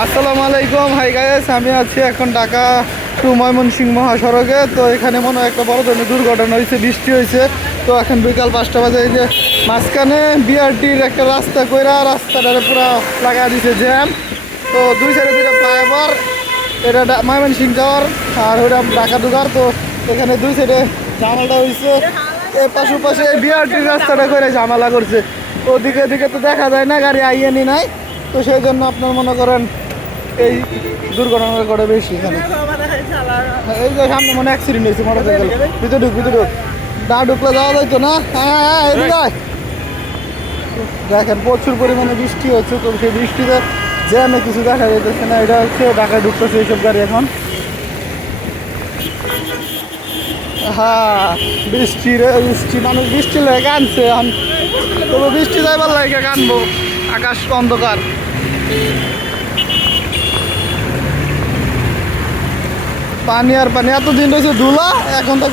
আসসালামু আলাইকুম। High guys আমি আছি এখন ঢাকা টু ময়মনসিংহ মহাসড়কে। তো এখানে মনে হয় একটা বড় ধরনের দুর্ঘটনা হয়েছে, বৃষ্টি হয়েছে। তো এখন বিকাল পাঁচটা বাজে, এই যে মাঝখানে বিআরটির একটা রাস্তা কইরা রাস্তাটারে পুরো লাগা দিছে জ্যাম তো দুই সাইডে দুইটা ফ্লাইওভার, এটা ময়মনসিংহ যাওয়ার আর ওইটা ঢাকা ঢুকার। তো এখানে দুই সাইডে ঝামেলাটা হয়েছে এর পাশে বিআরটির রাস্তাটা করে ঝামেলা করছে। ওদিকে দিকে তো দেখা যায় না, গাড়ি আইয়ানি নাই। তো সেই জন্য আপনার মনে করেন এই দুর্ঘটনা করে বেশি এখানে। এই যে সামনে মনে অ্যাক্সিডেন্ট হয়েছে মোটর সাইকেল ভিতরে ঢুক ভিতরে ঢুক। না ঢুকলে যাওয়া যাইতো না? হ্যাঁ হ্যাঁ আয়। দেখেন প্রচুর পরিমাণে বৃষ্টি হচ্ছে তো সেই বৃষ্টিতে জ্যামে কিছু দেখা যাইতেছে না এটা হচ্ছে ঢাকায় ঢুকতেছে এইসব গাড়ি এখন। হ্যাঁ বৃষ্টি রে বৃষ্টি মানুষ বৃষ্টি লেগে কানছে এখন। তবু বৃষ্টি যাইবার লাগে কানবো আকাশ অন্ধকার। পানি আর পানি। এতদিন রয়েছে ধুলা এখন তো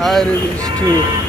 কেউ পানি আরে বৃষ্টি